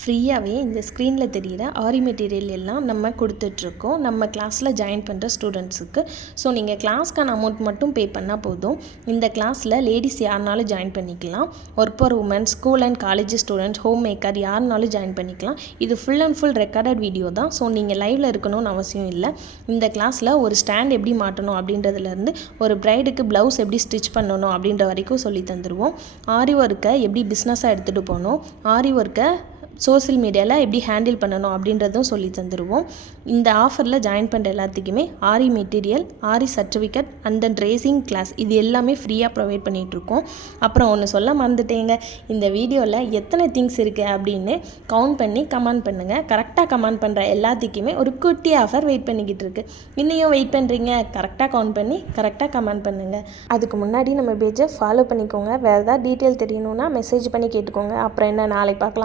ஃப்ரீயாகவே இந்த ஸ்க்ரீனில் தெரிகிற ஆரி மெட்டீரியல் எல்லாம் நம்ம கொடுத்துட்ருக்கோம் நம்ம கிளாஸில் ஜாயின் பண்ணுற ஸ்டூடெண்ட்ஸுக்கு. ஸோ நீங்கள் கிளாஸ்க்கான அமௌண்ட் மட்டும் பே பண்ணால் போதும். இந்த கிளாஸில் லேடிஸ் யாருனாலும் ஜாயின் பண்ணிக்கலாம். Work for women, school and college students, homemaker யாருனாலும் ஜாயின் பண்ணிக்கலாம். இது full and full recorded video தான். ஸோ நீங்கள் லைவில் இருக்கணும்னு அவசியம் இல்லை. இந்த கிளாஸில் ஒரு ஸ்டாண்ட் எப்படி மாட்டணும் அப்படின்றதுலேருந்து ஒரு ப்ரைடுக்கு ப்ளவுஸ் எப்படி ஸ்டிச் பண்ணணும் அப்படின்ற வரைக்கும் சொல்லி தந்துடுவோம். ஆரி ஒர்க்கை எப்படி பிஸ்னஸாக எடுத்துகிட்டு போகணும், ஆரி ஒர்க்கை சோஷியல் மீடியாவில் எப்படி ஹேண்டில் பண்ணணும் அப்படின்றதும் சொல்லி தந்துடுவோம். இந்த ஆஃபரில் ஜாயின் பண்ணுற எல்லாத்துக்குமே aari material, aari certificate and then tracing class இது எல்லாமே ஃப்ரீயாக ப்ரொவைட் பண்ணிகிட்ருக்கோம். அப்புறம் ஒன்று சொல்ல மறந்துட்டேங்க, இந்த வீடியோவில் எத்தனை திங்ஸ் இருக்குது அப்படின்னு கவுண்ட் பண்ணி கமெண்ட் பண்ணுங்கள். கரெக்டாக கமெண்ட் பண்ணுற எல்லாத்துக்குமே ஒரு குட்டி ஆஃபர் வெயிட் பண்ணிக்கிட்டு இருக்குது. இன்னையும் வெயிட் பண்ணுறீங்க? கரெக்டாக கவுண்ட் பண்ணி கரெக்டாக கமெண்ட் பண்ணுங்கள். அதுக்கு முன்னாடி நம்ம பேஜை ஃபாலோ பண்ணிக்கோங்க. வேறு ஏதாவது டீட்டெயில் தெரியணுன்னா மெசேஜ் பண்ணி கேட்டுக்கோங்க. அப்புறம் என்ன, நாளைக்கு பார்க்கலாம்.